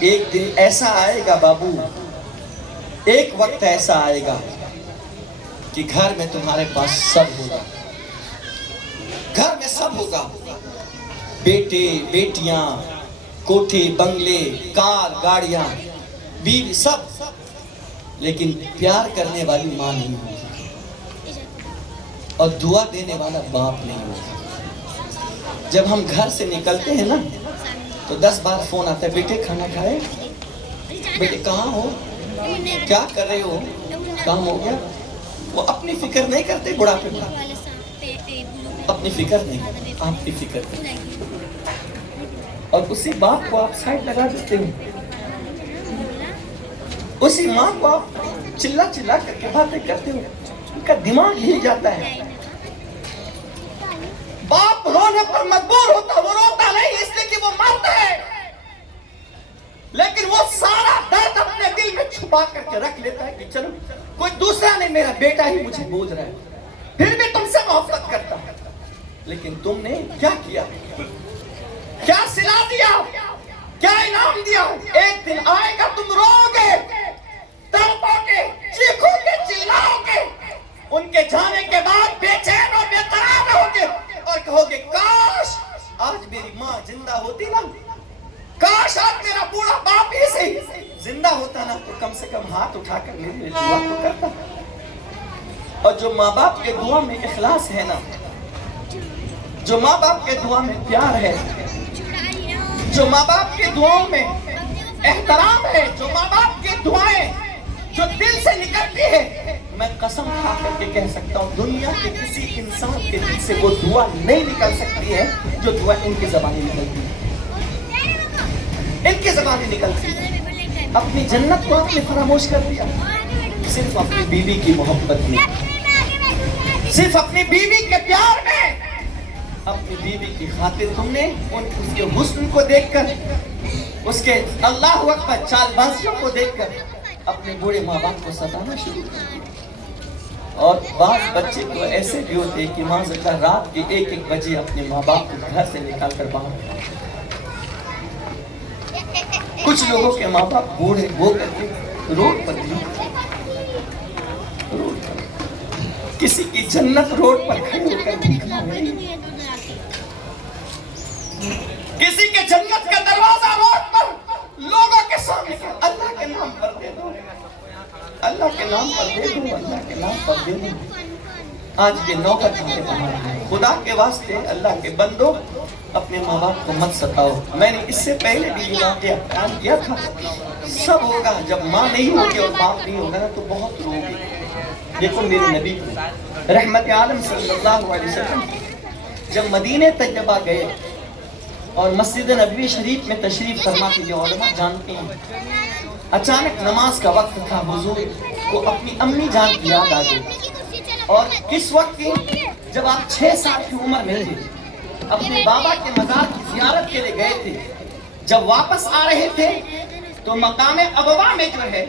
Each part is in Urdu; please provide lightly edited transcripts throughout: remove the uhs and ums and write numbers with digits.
ایک دن ایسا آئے گا بابو، ایک وقت ایسا آئے گا کہ گھر میں تمہارے پاس سب ہوگا، گھر میں سب ہوگا، بیٹے بیٹیاں، کوٹھے بنگلے، کار گاڑیاں، بیوی، سب، لیکن پیار کرنے والی ماں نہیں ہوگی اور دعا دینے والا باپ نہیں ہوگا۔ جب ہم گھر سے نکلتے ہیں نا تو 10 بار فون آتا ہے، بیٹے کھانا کھائے، بیٹے کہاں ہو، کیا کر رہے ہو، کام ہو گیا؟ وہ اپنی فکر نہیں کرتے بڑھاپے میں، اپنی فکر نہیں، آپ کی فکر کرتے، اور اسی باپ کو آپ سائڈ لگا دیتے ہو، اسی ماں کو آپ چلا چلا کر کے باتیں کرتے ہو، ان کا دماغ ہل جاتا ہے۔ باپ رونے پر مجبور ہوتا، وہ روتا نہیں اس لیے کہ وہ مرتا ہے، لیکن وہ سارا درد اپنے دل میں چھپا کر کے رکھ لیتا ہے کہ چلو کوئی دوسرا نہیں، میرا بیٹا ہی مجھے بوجھ رہا ہے، پھر بھی تم سے محبت کرتا ہے۔ لیکن تم نے کیا کیا، کیا سلا دیا، کیا انعام دیا؟ ایک دن آئے گا تم رو گے، تڑپو گے، چیخو گے، چلاؤ گے، ان کے جانے کے بعد بے چین اور بے قرار ہوگے اور کہو گے کاش آج میری ماں زندہ ہوتی نا، کاش آج میرا بوڑھا باپ ہی سے زندہ ہوتا نا، تو کم سے کم ہاتھ اٹھا کر میرے لیے دعا تو کرتا۔ اور جو ماں باپ کے دعا میں اخلاص ہے نا، جو ماں باپ کے دعا میں پیار ہے، جو ماں باپ کے دعاؤں میں احترام ہے، جو ماں باپ کی دعائیں جو دل سے نکلتی ہے، میں قسم کھا کر کے کہہ سکتا ہوں دنیا کے کسی انسان کے دل سے وہ دعا نہیں نکل سکتی ہے جو دعا ان کی زبانیں نکلتی ہے، ان کی زبانیں نکلتی ہے۔ اپنی جنت کو آپ نے فراموش کر دیا صرف اپنی بیوی کی محبت میں، صرف اپنی بیوی کے پیار میں، اپنی بیوی کی خاطر تم نے اس کے حسن کو دیکھ کر، اس کے اللہ اکبر چال بازیوں کو دیکھ کر اپنے بوڑھے ماں باپ کو ستانا شروع کر دیا۔ اور بعض بچے تو ایسے بھی ہوتے ہیں کہ معذاللہ رات کے 1-1 بجے اپنے ماں باپ کو گھر سے نکال کر باہر، کچھ لوگوں کے ماں باپ بوڑھے ہو کر کے روڈ پر بھی، کسی کی جنت روڈ پر کھڑے ہو کر دکھنا نہیں، کسی کے جنت کا دروازہ روڈ پر لوگوں کے سامنے اللہ کے نام پر دے دو، اللہ کے نام پر دے دو، اللہ کے نام پر دے دو۔ آج کے نوبت ہمیں بہار ہے، خدا کے واسطے اللہ کے بندو اپنے ماں باپ کو مت ستاؤ۔ میں نے اس سے پہلے بھی یہ واقعہ بیان کیا تھا، سب ہوگا جب ماں نہیں ہوگی اور باپ نہیں ہوگا نا تو بہت روگی۔ دیکھو میرے نبی رحمت عالم صلی اللہ علیہ وسلم جب مدینہ طیبہ گئے اور مسجد نبوی شریف میں تشریف فرما کے، جو علماء جانتے ہیں، اچانک نماز کا وقت تھا، حضور کو اپنی امی جان کی یاد آ گئی، اور کس وقت کی، جب آپ 6 سال کی عمر میں تھے، اپنے بابا کے مزار کی زیارت کے لیے گئے تھے، جب واپس آ رہے تھے تو مقام ابوا میں جو ہے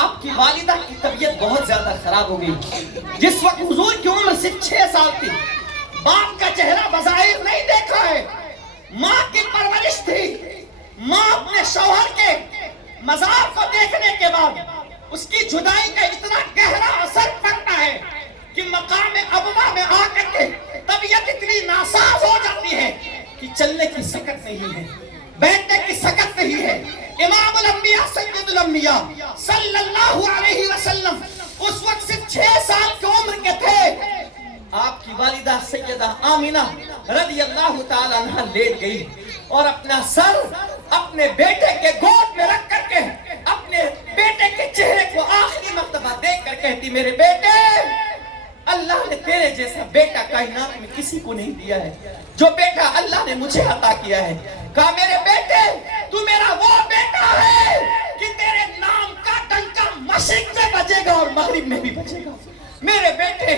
آپ کی والدہ کی طبیعت بہت زیادہ خراب ہو گئی۔ جس وقت حضور کی عمر صرف 6 سال تھی، باپ کا چہرہ بظاہر نہیں دیکھا ہے، ماں کی پرورش تھی، ماں اپنے شوہر کے مزار کو دیکھنے کے بعد اس کی جدائی کا اتنا گہرا اثر پڑتا ہے کہ مقام ابوا میں آ کر کے طبیعت اتنی ناساز ہو جاتی ہے کہ چلنے کی سکت نہیں ہے، بیٹھنے کی سکت نہیں ہے۔ امام الانبیاء سید الانبیاء صلی اللہ علیہ وسلم اس وقت صرف 6 سال کی عمر کے تھے، آپ کی والدہ سیدہ آمینہ رضی اللہ تعالیٰ عنہ لیٹ گئی اور اپنا سر اپنے بیٹے کے گود میں رکھ کر کے اپنے بیٹے کے چہرے کو آخری مرتبہ دیکھ کر کہتی، میرے بیٹے، اللہ نے تیرے جیسا بیٹا کائنات میں کسی کو نہیں دیا ہے جو بیٹا اللہ نے مجھے عطا کیا ہے۔ کہا میرے بیٹے، تو میرا وہ بیٹا ہے کہ تیرے نام کا ڈنکا مشرق میں بجے گا اور مغرب میں بھی بجے گا۔ میرے بیٹے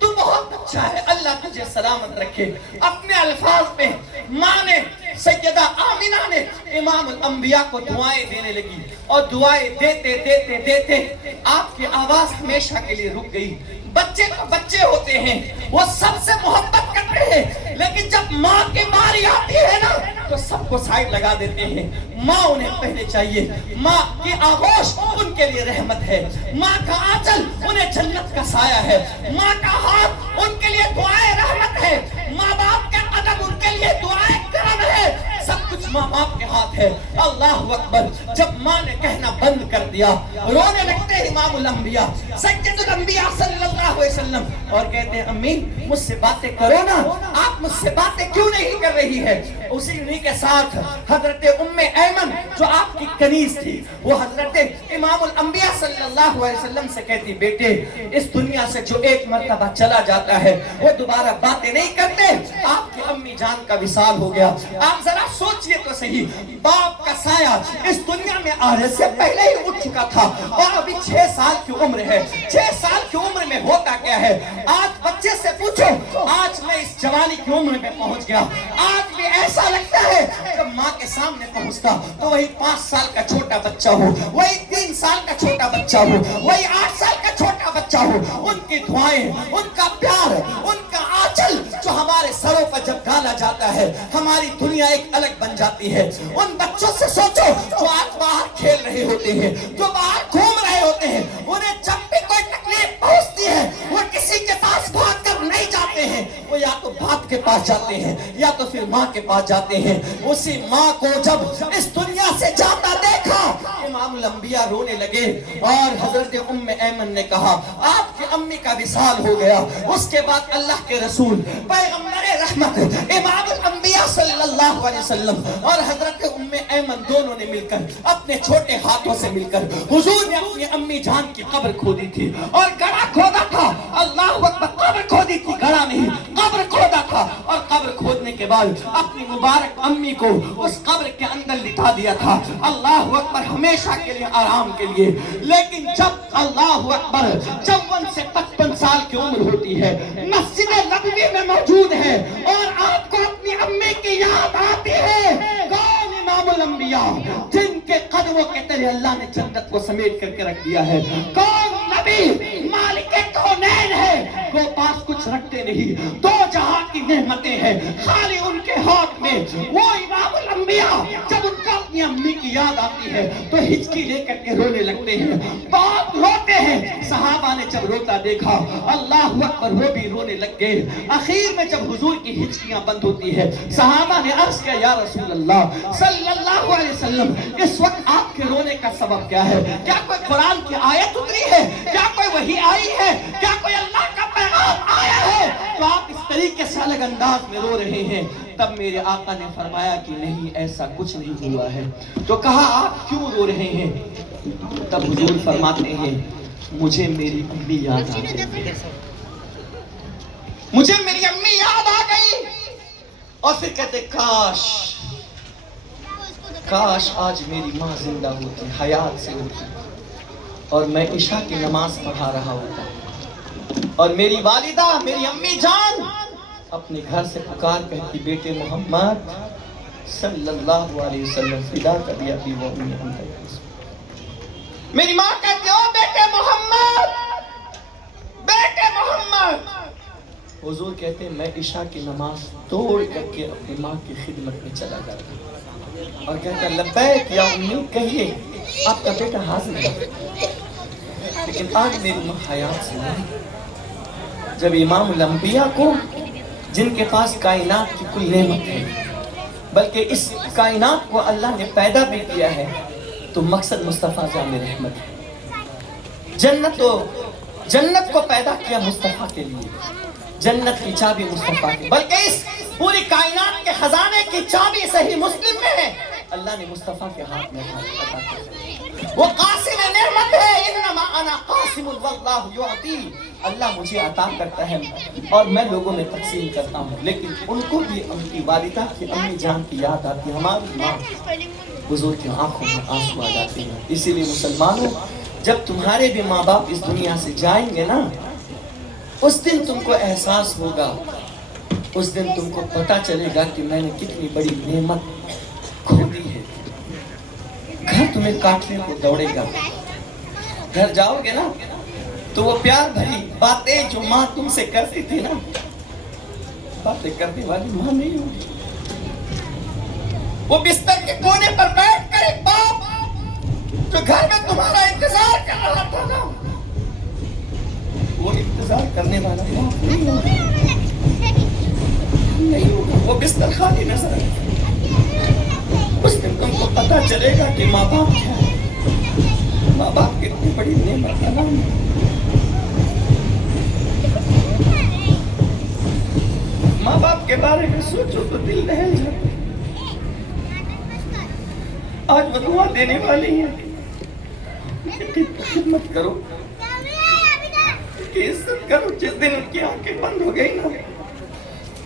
تو بہت اچھا ہے، اللہ تجھے سلامت رکھے۔ اپنے الفاظ میں ماں نے، سیدہ آمینہ نے امام الانبیاء کو دعائیں دینے لگی، اور دعائیں دیتے دیتے دیتے آپ کی آواز ہمیشہ کے لیے رک گئی۔ بچے تو بچے ہوتے ہیں، وہ سب سے محبت کرتے ہیں، لیکن جب ماں کی باری آتی ہے نا تو سب کو سائڈ لگا دیتے ہیں۔ ماں انہیں پہلے چاہیے، ماں کی آغوش ان کے لیے رحمت ہے، ماں کا آنچل انہیں جنت کا سایہ ہے، ماں کا ہاتھ ان کے لیے دعائیں رحمت ہے، ماں باپ کا ادب ان کے لیے دعائیں کرم ہے، سب کچھ ماں باپ کے ہاتھ ہے۔ اللہ اکبر، جب ماں نے کہنا بند کر دیا، رونے لگتے امام الانبیاء سید الانبیاء صلی اللہ علیہ وسلم اور کہتے ہیں امی مجھ سے باتیں کرو نا، آپ مجھ سے باتیں کیوں نہیں کر رہی ہے؟ اسی انہی کے ساتھ حضرت ام ایمن جو آپ کی کنیز تھی، وہ حضرت امام الانبیاء صلی اللہ علیہ وسلم سے کہتی بیٹے اس دنیا سے جو ایک مرتبہ چلا جاتا ہے وہ دوبارہ باتیں نہیں کرتے، آپ کی امی جان کا وصال ہو گیا۔ آپ ذرا سوچئے تو صحیح، باپ کا سایہ اس دنیا میں آنے سے پہلے ہی اٹھ چکا تھا اور ابھی 6 سال کی عمر ہے۔ 6 سال کی عمر میں ہوتا کیا ہے؟ آج بچے سے پوچھو، آج میں اس جوانی کی عمر میں پہنچ گیا، آج بھی ایسا لگتا ہے جب ماں کے سامنے پہنچتا تو وہی 5 سال کا چھوٹا بچہ ہو، وہی 3 سال کا چھوٹا بچہ ہو، وہی 8 سال کا چھوٹا بچہ ہو۔ ان کی دعائیں، ان کا پیار، ان کا آنچل جو ہمارے سروں پر جب ڈالا جاتا ہے ہماری دنیا ایک الگ بن جاتی ہے۔ ان بچوں سے سوچو جو آج باہر کھیل رہے ہوتے ہیں، جو باہر گھوم رہے ہوتے ہیں، انہیں جب بھی کوئی تکلیف پہنچتی ہے وہ کسی کے پاس بھاگ کر نہیں جاتے ہیں، وہ یا تو باپ کے پاس جاتے ہیں یا تو پھر ماں کے پاس جاتے ہیں۔ اسی ماں کو جب اس دنیا سے جاتا دیکھا امام الانبیاء رونے لگے اور حضرت ام ایمن نے کہا آپ کی امی کا وصال ہو گیا۔ اس کے بعد اللہ کے رسول پیغمبر رحمت امام الانبیاء صلی اللہ علیہ وسلم اور حضرت ام ایمن دونوں نے مل کر اپنے چھوٹے ہاتھوں سے مل کر حضور نے اپنی امی جان کی قبر کھودی تھی اور گڑھا کھودا تھا۔ اللہ اکبر، قبر کھودی تھی، گڑھا نہیں، قبر کھودا تھا، اور قبر کھودنے کے بعد اپنی مبارک امی کو اس قبر کے اندر لٹا دیا تھا، اللہ اکبر، ہمیشہ کے لیے، آرام کے لیے۔ لیکن جب اللہ اکبر 54 سے 55 سال کی عمر ہوتی ہے، مسجد نبوی میں موجود ہے اور آپ کو اپنی امی کی یاد آتی ہے، کون امام الانبیاء جن کے قدموں کے تلے اللہ نے جنت کو سمیٹ کر کے رکھ دیا ہے، کون نبی مالک کونین ہے، وہ پاس کچھ رکھتے نہیں، 2 جہاں کی نعمتیں ہیں خالی ان کے ہاتھ میں، وہ امام الانبیاء جب ان کو اپنی امی کی یاد آتی ہے تو ہچکی لے کر کے رونے لگتے ہیں، باپ روتے ہیں۔ صحابہ نے جب روتا دیکھا اللہ اکبر وہ بھی رونے لگ گئے۔ آخر میں جب حضور کی ہچکیاں بند ہوتی ہے صحابہ نے عرض کیا یا رسول اللہ صلی اللہ علیہ وسلم اس وقت آپ کے رونے کا سبب کیا ہے؟ کیا کوئی قرآن کی آیت اتری ہے؟ کیا کوئی وحی آئی ہے؟ کیا کوئی اللہ کا پیغام آیا ہے تو آپ اس طریقے سے الگ انداز میں رو رہے ہیں؟ تب میرے آقا نے فرمایا کہ نہیں ایسا کچھ نہیں ہوا ہے۔ تو کہا آپ کیوں رو رہے ہیں؟ تب حضور فرماتے ہیں مجھے میری امی یاد آ گئی، مجھے میری امی یاد آ گئی، اور پھر کہتے کاش آج میری ماں زندہ ہوتی، حیات سے ہوتی، اور میں عشاء کی نماز پڑھا رہا ہوتا اور میری والدہ میری امی جان اپنے گھر سے پکار کہتی بیٹے محمد صلی اللہ علیہ وسلم فدا کر دیا بھی وہ امی انت۔ میری ماں کہتی او بیٹے محمد، بیٹے محمد۔ حضور کہتے ہیں میں عشاء کی نماز توڑ کر کے اپنی ماں کی خدمت میں چلا جاتا اور کہتا لبیک یا امی، کہیے آپ کا بیٹا حاضر ہے۔ لیکن آج میری ماں حیات سے نہیں۔ جب امام الانبیاء کو جن کے پاس کائنات کی کل نعمت ہے، بلکہ اس کائنات کو اللہ نے پیدا بھی کیا ہے، تو مقصد مصطفیٰ جامع رحمت ہے۔ جنت کو پیدا کیا مصطفیٰ کے لیے، جنت کی چابی مصطفیٰ کی، بلکہ اس پوری کائنات کے خزانے کی چابی صحیح مسلم میں ہے، اللہ نے مصطفیٰ کے ہاتھ میں عطا کیا۔ وہ قاسم نعمت ہے، انما انا قاسم واللہ یعطی، اللہ مجھے عطا کرتا ہے اور میں لوگوں میں تقسیم کرتا ہوں۔ لیکن ان کو بھی ان کی والدہ کی امی جان کی یاد آتی ہے، ہماری ماں، حضور کی آنکھوں میں آنسو آ جاتے ہیں۔ اسی لیے مسلمانوں جب تمہارے بھی ماں باپ اس دنیا سے جائیں گے نا، اس دن تم کو احساس ہوگا، اس دن تم کو پتہ چلے گا کہ میں نے کتنی بڑی نعمت کھو دی ہے۔ گھر تمہیں کاٹنے کو دوڑے گا، گھر جاؤ گے نا تو وہ پیار بھری باتیں جو ماں تم سے کرتی تھی نا، باتیں کرنے والی ماں نہیں ہوگی۔ وہ بستر کے کونے پر بیٹھ کر ایک باپ جو گھر میں تمہارا انتظار کر رہا تھا نا، وہ انتظار کرنے والا باپ نہیں ہوگا، نہیں ہوگا۔ وہ بستر خالی نظر آئے گا۔ اس دن تم کو پتا چلے گا کہ ماں باپ کیا ہے، ماں باپ کتنی بڑی نعمت کا نام ہے۔ ماں باپ کے بارے میں سوچو تو دل دہل جاتا ہے۔ آج وہ دعا دینے والی ہیں کہ خدمت کرو، کہ عزت کرو۔ جس دن ان کی آنکھیں بند ہو گئی نا،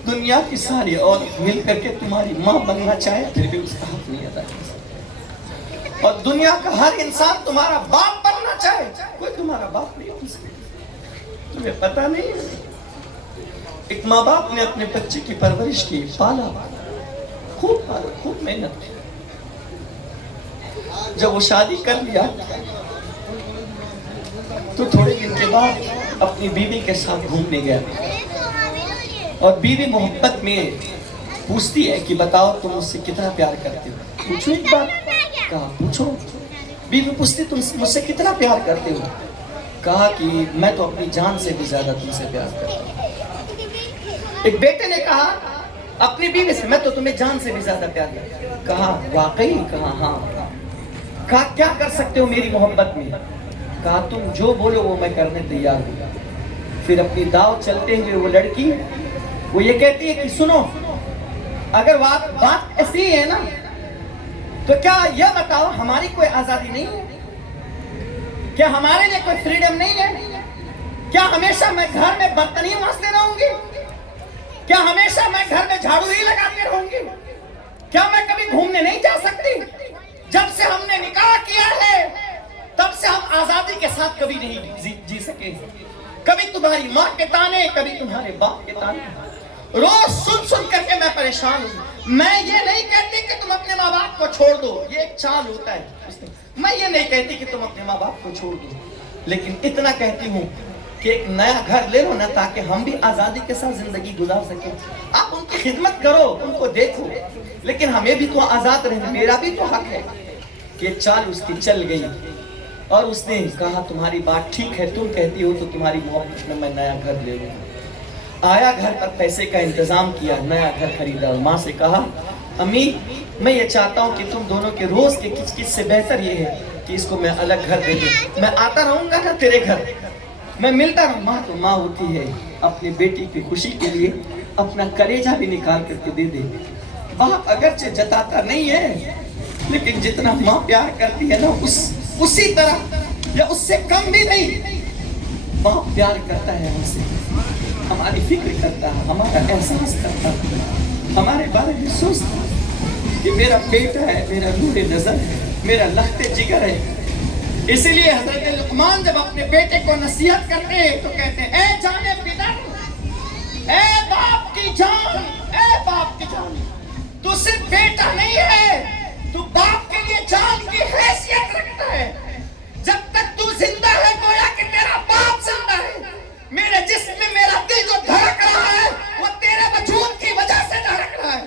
دنیا کی ساری عورت مل کر کے تمہاری ماں بننا چاہے پھر بھی اس کا حق نہیں ادا کر سکتا، اور دنیا کا ہر انسان تمہارا باپ بننا چاہے، کوئی تمہارا باپ نہیں بن سکتا۔ تمہیں پتا نہیں ہے، ایک ماں باپ نے اپنے بچے کی پرورش کی، پالا، خوب محنت کی۔ جب وہ شادی کر لیا تو تھوڑے دن کے بعد اپنی بیوی کے ساتھ گھومنے گیا، اور بیوی محبت میں پوچھتی ہے کہ بتاؤ تم مجھ سے کتنا پیار کرتے ہو؟ پوچھو ایک بات، کہا پوچھو۔ بیوی پوچھتی تم مجھ سے کتنا پیار کرتے ہو؟ کہا کہ میں تو اپنی جان سے بھی زیادہ تم سے پیار کرتا ہوں۔ ایک بیٹے نے کہا اپنی بیوی سے میں تو تمہیں جان سے بھی زیادہ پیار کرتا ہوں۔ کہا واقعی؟ کہا ہاں۔ کہا کیا کر سکتے ہو میری محبت میں؟ کہا تم جو بولو وہ میں کرنے تیار ہوں۔ پھر اپنی داؤ چلتے ہوئے وہ لڑکی وہ یہ کہتی ہے کہ سنو، اگر بات ایسی ہے نا تو کیا یہ بتاؤ ہماری کوئی آزادی نہیں ہے؟ کیا ہمارے لیے کوئی فریڈم نہیں ہے؟ کیا ہمیشہ میں گھر میں برتن ہی مانجتے رہوں گی؟ کیا ہمیشہ میں گھر میں جھاڑو ہی لگاتے رہوں گی؟ کیا میں کبھی گھومنے نہیں جا سکتی؟ جب سے ہم نے نکاح کیا ہے تب سے ہم آزادی کے ساتھ کبھی نہیں جی سکے۔ کبھی تمہاری ماں کے تانے، کبھی تمہارے باپ کے تانے، روز سن کر کے میں پریشان ہوں۔ میں یہ نہیں کہتی کہ تم اپنے ماں باپ کو چھوڑ دو، یہ ایک چال ہوتا ہے۔ میں یہ نہیں کہتی کہ تم اپنے ماں باپ کو چھوڑ دو، لیکن اتنا کہتی ہوں کہ ایک نیا گھر لے لو نا، تاکہ ہم بھی آزادی کے ساتھ زندگی گزار سکیں۔ آپ ان کی خدمت کرو، ان کو دیکھو، لیکن ہمیں بھی تو آزاد رہنا، میرا بھی تو حق ہے۔ کہ چال اس کی چل گئی، اور اس نے کہا تمہاری بات ٹھیک ہے، تم کہتی ہو تو تمہاری محبت میں نیا گھر لے لوں۔ آیا گھر پر پیسے کا انتظام کیا، نیا گھر خریدا، اور ماں سے کہا امی میں یہ چاہتا ہوں کہ تم دونوں کے روز کے کچھ کچھ سے بہتر یہ ہے کہ اس کو میں الگ گھر دے دوں، میں آتا رہوں گا نا تیرے گھر، میں ملتا رہوں۔ ماں تو ماں ہوتی ہے، اپنی بیٹی کی خوشی کے لیے اپنا کلیجہ بھی نکال کر کے دے دے۔ باپ اگرچہ جتاتا نہیں ہے، لیکن جتنا ماں پیار کرتی ہے نا اسی طرح یا اس سے کم بھی نہیں باپ پیار کرتا ہے ہم سے، ہماری فکر کرتا ہے، ہمارا احساس کرتا ہے، ہمارے بارے میں سوچتا ہے کہ میرا بیٹا ہے، میرا نور نظر ہے، میرا لخت جگر ہے۔ اسی لیے حضرت لقمان جب اپنے بیٹے کو نصیحت کرتے ہیں تو کہتے ہیں اے جان پدر، اے باپ کی جان، اے باپ کی جان، تو صرف بیٹا نہیں ہے، تو باپ کے لیے جان کی حیثیت رکھتا ہے۔ جب تک تو زندہ ہے گویا کہ تیرا باپ زندہ ہے۔ میرے جسم میں میرا دل جو دھڑک رہا ہے وہ تیرے وجود کی وجہ سے دھڑک رہا ہے۔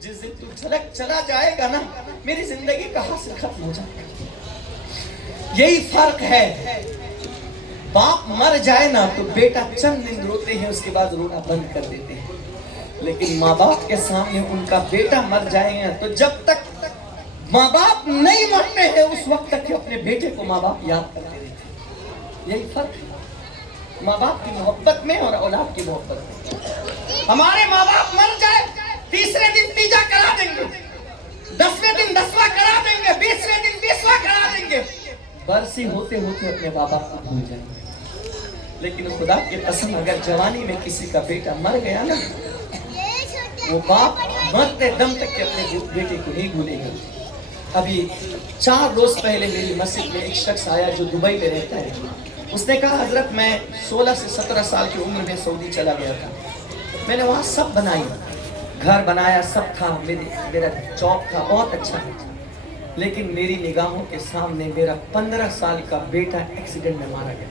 جس دن تو جھلک چلا جائے گا نا، میری زندگی کا حاصل ختم ہو جائے گا۔ یہی فرق ہے، باپ مر جائے نا تو بیٹا چند دن روتے ہیں، اس کے بعد رونا بند کر دیتے ہیں، لیکن ماں باپ کے سامنے ان کا بیٹا مر جائے گا تو جب تک ماں باپ نہیں مرتے ہیں اس وقت تک اپنے بیٹے کو ماں باپ یاد کرتے رہتے ہیں۔ یہی فرق ہے ماں باپ کی محبت میں اور اولاد کی محبت میں۔ ہمارے ماں باپ مر جائے، تیسرے دن تیجا کرا دیں گے، 10ویں دن 10واں کرا دیں گے، 20ویں دن 20واں کرا دیں گے، برسی ہوتے ہوتے اپنے ماں باپ کو بھول جائیں گے۔ لیکن خدا کی قسم اگر جوانی میں کسی کا بیٹا مر گیا نا، وہ باپ مرتے دم تک کے اپنے بیٹے کو نہیں بھولے گا۔ ابھی 4 روز پہلے میری مسجد میں ایک شخص آیا جو دبئی میں رہتا ہے۔ اس نے کہا حضرت میں 16 سے 17 سال کی عمر میں سعودی چلا گیا تھا، میں نے وہاں سب بنائی، گھر بنایا، سب تھا، میرا جاب تھا، بہت اچھا، لیکن میری نگاہوں کے سامنے میرا 15 سال کا بیٹا ایکسیڈنٹ میں مارا گیا۔